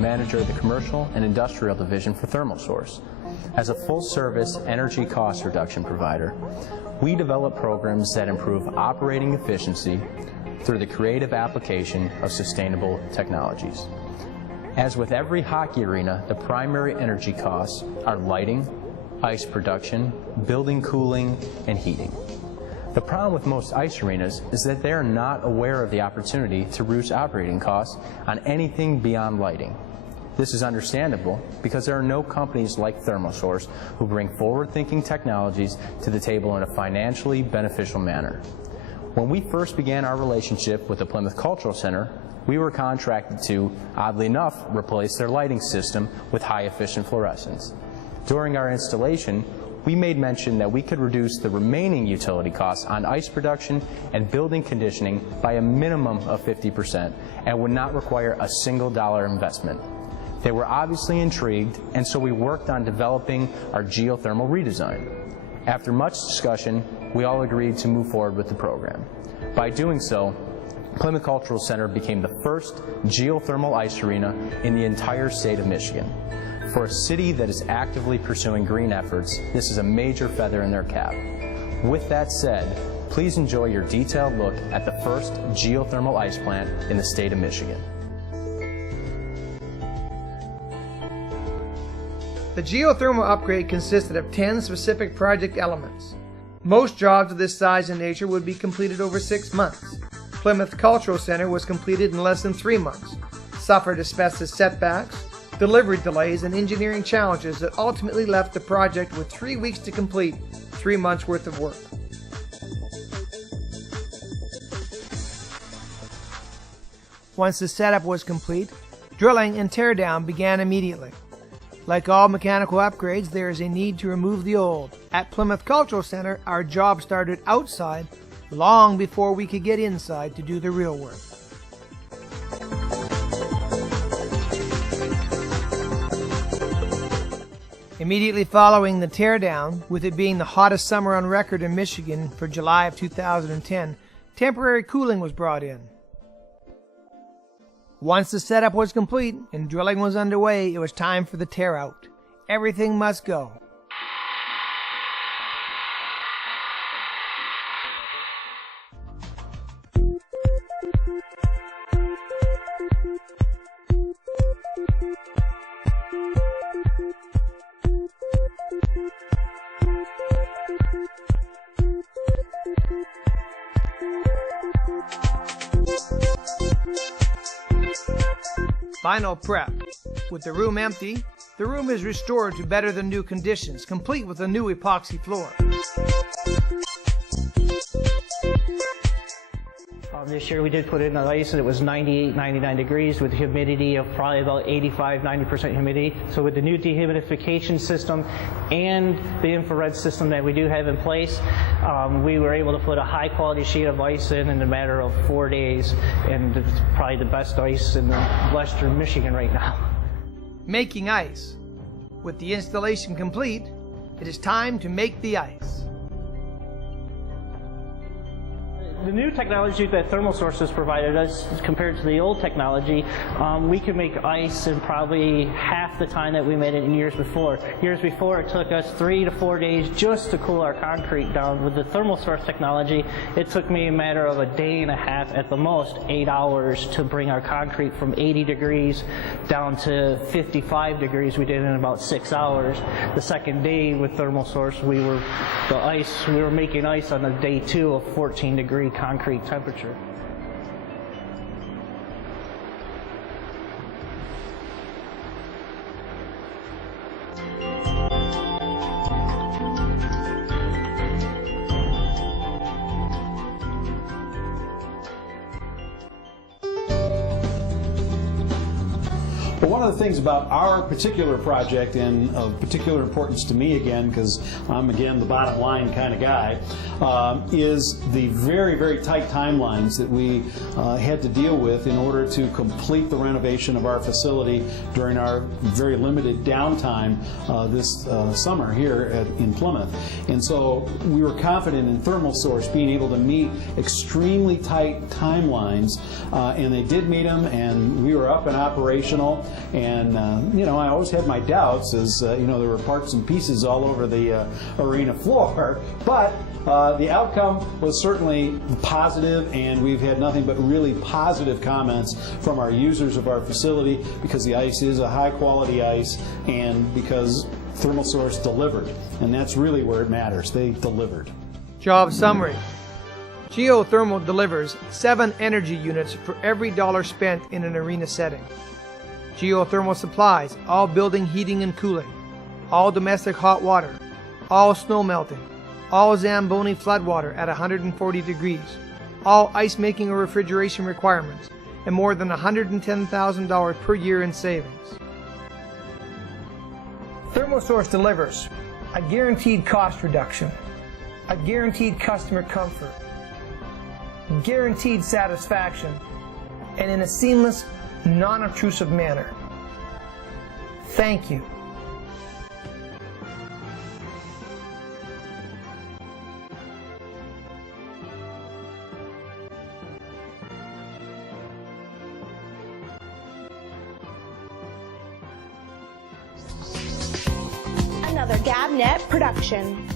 Manager of the Commercial and Industrial Division for ThermalSource. As a full-service energy cost reduction provider, we develop programs that improve operating efficiency through the creative application of sustainable technologies. As with every hockey arena, the primary energy costs are lighting, ice production, building cooling, and heating. The problem with most ice arenas is that they are not aware of the opportunity to reduce operating costs on anything beyond lighting. This is understandable because there are no companies like ThermalSource who bring forward-thinking technologies to the table in a financially beneficial manner. When we first began our relationship with the Plymouth Cultural Center, we were contracted to, oddly enough, replace their lighting system with high-efficient fluorescents. During our installation, we made mention that we could reduce the remaining utility costs on ice production and building conditioning by a minimum of 50% and would not require a single dollar investment. They were obviously intrigued, and so we worked on developing our geothermal redesign. After much discussion, we all agreed to move forward with the program. By doing so, Plymouth Cultural Center became the first geothermal ice arena in the entire state of Michigan. For a city that is actively pursuing green efforts, this is a major feather in their cap. With that said, please enjoy your detailed look at the first geothermal ice plant in the state of Michigan. The geothermal upgrade consisted of 10 specific project elements. Most jobs of this size and nature would be completed over 6 months. Plymouth Cultural Center was completed in less than 3 months, suffered asbestos setbacks, delivery delays, and engineering challenges that ultimately left the project with 3 weeks to complete 3 months worth of work. Once the setup was complete, drilling and teardown began immediately. Like all mechanical upgrades, there is a need to remove the old. At Plymouth Cultural Center, our job started outside long before we could get inside to do the real work. Immediately following the teardown, with it being the hottest summer on record in Michigan for July of 2010, temporary cooling was brought in. Once the setup was complete and drilling was underway, it was time for the tear out. Everything must go. Final prep. With the room empty, the room is restored to better than new conditions, complete with a new epoxy floor. This year we did put in the ice and it was 98, 99 degrees with humidity of probably about 85, 90% humidity. So with the new dehumidification system and the infrared system that we do have in place, we were able to put a high quality sheet of ice in a matter of 4 days, and it's probably the best ice in western Michigan right now. Making ice. With the installation complete, it is time to make the ice. The new technology that ThermalSource has provided us compared to the old technology, we can make ice in probably half the time that we made it in years before. Years before, it took us 3 to 4 days just to cool our concrete down. With the ThermalSource technology, it took me a matter of a day and a half, at the most 8 hours, to bring our concrete from 80 degrees down to 55 degrees. We did it in about 6 hours. The second day with ThermalSource, we were making ice on the day 2 of 14 degree concrete temperature. Well, one of the things about our particular project, and of particular importance to me again, because I'm again the bottom line kind of guy, is the very, very tight timelines that we had to deal with in order to complete the renovation of our facility during our very limited downtime this summer here in Plymouth. And so we were confident in Thermal Source being able to meet extremely tight timelines, and they did meet them, and we were up and operational. And you know, I always had my doubts, as you know, there were parts and pieces all over the arena floor, but the outcome was certainly positive, and we've had nothing but really positive comments from our users of our facility, because the ice is a high quality ice, and because Thermal Source delivered, and that's really where it matters. They delivered. Job summary. Geothermal delivers 7 energy units for every dollar spent in an arena setting. Geothermal supplies all building heating and cooling, all domestic hot water, all snow melting, all Zamboni floodwater at 140 degrees, all ice making or refrigeration requirements, and more than $110,000 per year in savings. Thermal Source delivers a guaranteed cost reduction, a guaranteed customer comfort, guaranteed satisfaction, and in a seamless, non-obtrusive manner. Thank you. Another GabNet production.